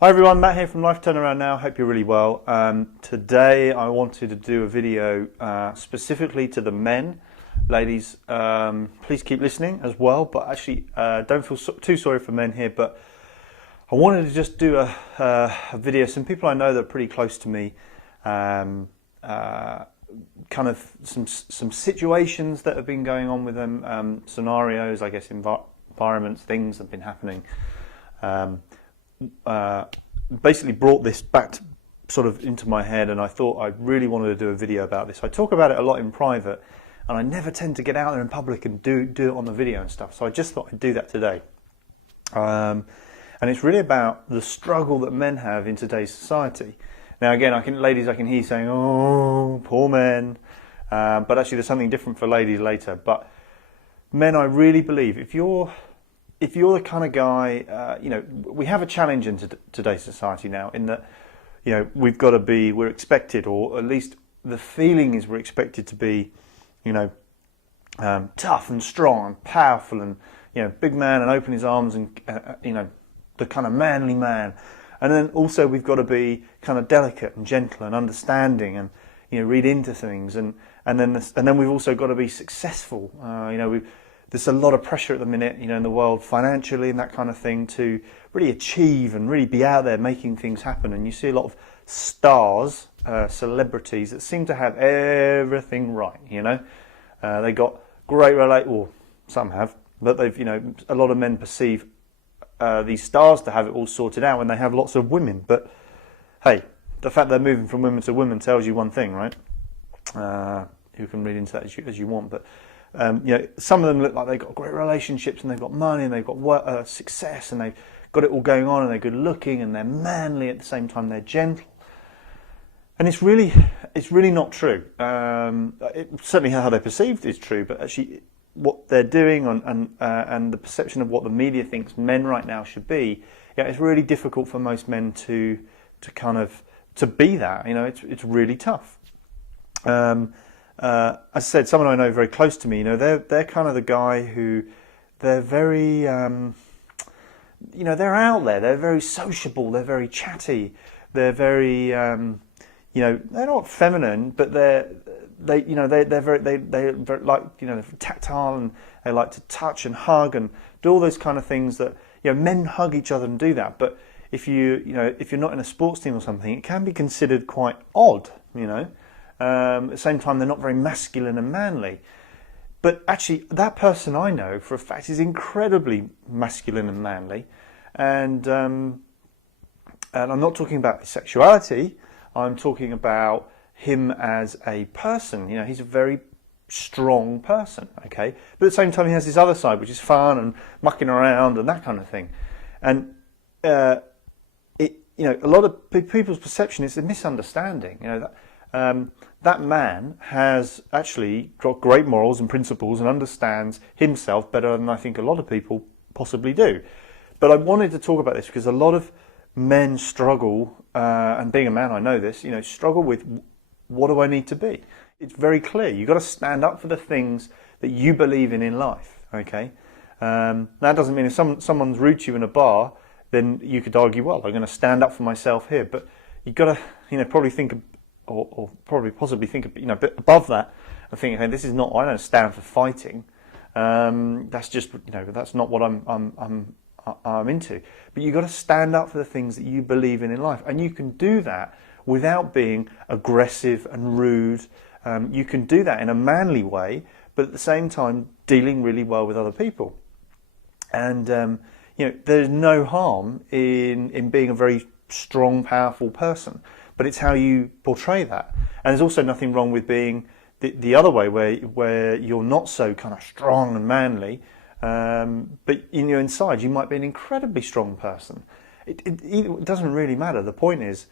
Hi everyone, Matt here from Life Turnaround Now. Hope you're really well. Today I wanted to do a video specifically to the men. Ladies, please keep listening as well, but actually don't feel too sorry for men here, but I wanted to just do a video. Some people I know that are pretty close to me, kind of some situations that have been going on with them, scenarios, I guess, environments, things that have been happening. Basically brought this back sort of into my head, and I thought I really wanted to do a video about this. I talk about it a lot in private, and I never tend to get out there in public and do it on the video and stuff, so I just thought I'd do that today. And it's really about the struggle that men have in today's society. Now again, ladies, I can hear you saying, oh, poor men, but actually there's something different for ladies later. But men, I really believe if you're the kind of guy, we have a challenge in today's society now in that, we're expected, or at least the feeling is we're expected to be, tough and strong and powerful and, big man and open his arms and, the kind of manly man. And then also we've got to be kind of delicate and gentle and understanding and, read into things. And then we've also got to be successful. There's a lot of pressure at the minute, in the world financially and that kind of thing to really achieve and really be out there making things happen. And you see a lot of stars, celebrities that seem to have everything right, They got great some have, but they've, a lot of men perceive these stars to have it all sorted out when they have lots of women. But hey, the fact they're moving from women to women tells you one thing, right? You can read into that as you want, but some of them look like they've got great relationships and they've got money and they've got success and they've got it all going on and they're good looking and they're manly at the same time they're gentle. And it's really not true. Certainly how they're perceived is true, but actually what they're doing and the perception of what the media thinks men right now should be, it's really difficult for most men to be that. It's really tough. As I said, someone I know very close to me, they're kind of the guy who they're very, they're out there. They're very sociable. They're very chatty. They're very, they're not feminine, but they're very tactile, and they like to touch and hug and do all those kind of things that, men hug each other and do that. But if you're not in a sports team or something, it can be considered quite odd, at the same time, they're not very masculine and manly. But actually, that person I know for a fact is incredibly masculine and manly. And I'm not talking about his sexuality. I'm talking about him as a person. He's a very strong person, okay? But at the same time, he has this other side, which is fun and mucking around and that kind of thing. And a lot of people's perception is a misunderstanding. That man has actually got great morals and principles and understands himself better than I think a lot of people possibly do. But I wanted to talk about this because a lot of men struggle, and being a man I know this, struggle with what do I need to be? It's very clear. You've got to stand up for the things that you believe in life, okay? That doesn't mean if someone's rude to you in a bar, then you could argue, well, I'm going to stand up for myself here. But you've got to, probably think or probably possibly think a bit above that and think, hey, this is not, I don't stand for fighting. That's just, that's not what I'm into. But you've got to stand up for the things that you believe in life. And you can do that without being aggressive and rude. You can do that in a manly way, but at the same time, dealing really well with other people. And, there's no harm in being a very strong, powerful person. But it's how you portray that. And there's also nothing wrong with being the other way, where you're not so kind of strong and manly, but inside you might be an incredibly strong person. It doesn't really matter. The point is,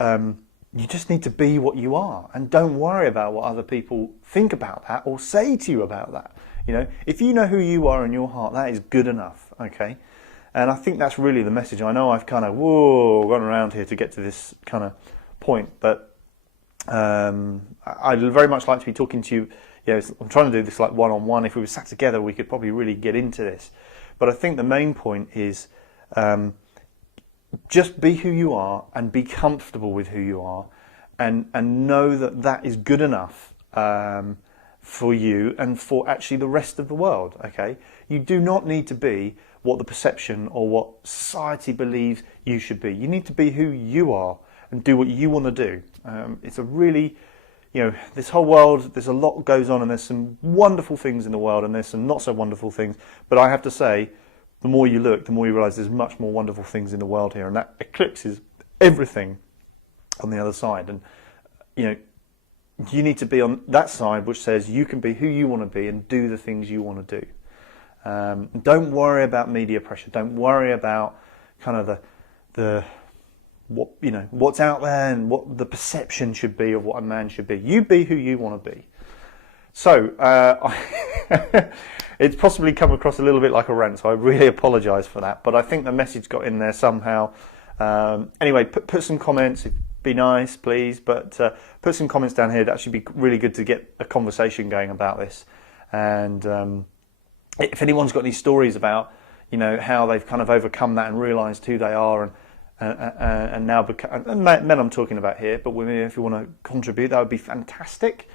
you just need to be what you are, and don't worry about what other people think about that or say to you about that. If you know who you are in your heart, that is good enough, okay? And I think that's really the message. I know I've kind of gone around here to get to this kind of point, but I'd very much like to be talking to you. I'm trying to do this like one-on-one. If we were sat together, we could probably really get into this. But I think the main point is just be who you are and be comfortable with who you are, and know that that is good enough for you and for actually the rest of the world. Okay, you do not need to be what the perception or what society believes you should be. You need to be who you are and do what you want to do. It's a really, this whole world, there's a lot goes on, and there's some wonderful things in the world and there's some not so wonderful things, but I have to say, the more you look, the more you realise there's much more wonderful things in the world here, and that eclipses everything on the other side. And you need to be on that side which says you can be who you want to be and do the things you want to do. Don't worry about media pressure. Don't worry about kind of the what's out there and what the perception should be of what a man should be. You be who you want to be. So it's possibly come across a little bit like a rant, so I really apologise for that. But I think the message got in there somehow. Anyway, put some comments. Be nice, please. But put some comments down here. It'd actually be really good to get a conversation going about this. And if anyone's got any stories about, how they've kind of overcome that and realised who they are and now become, and men I'm talking about here, but women, if you want to contribute, that would be fantastic.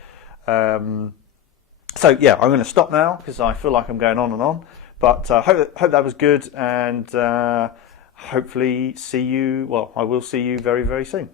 So yeah, I'm going to stop now because I feel like I'm going on and on. But hope that was good, and hopefully I will see you very, very soon.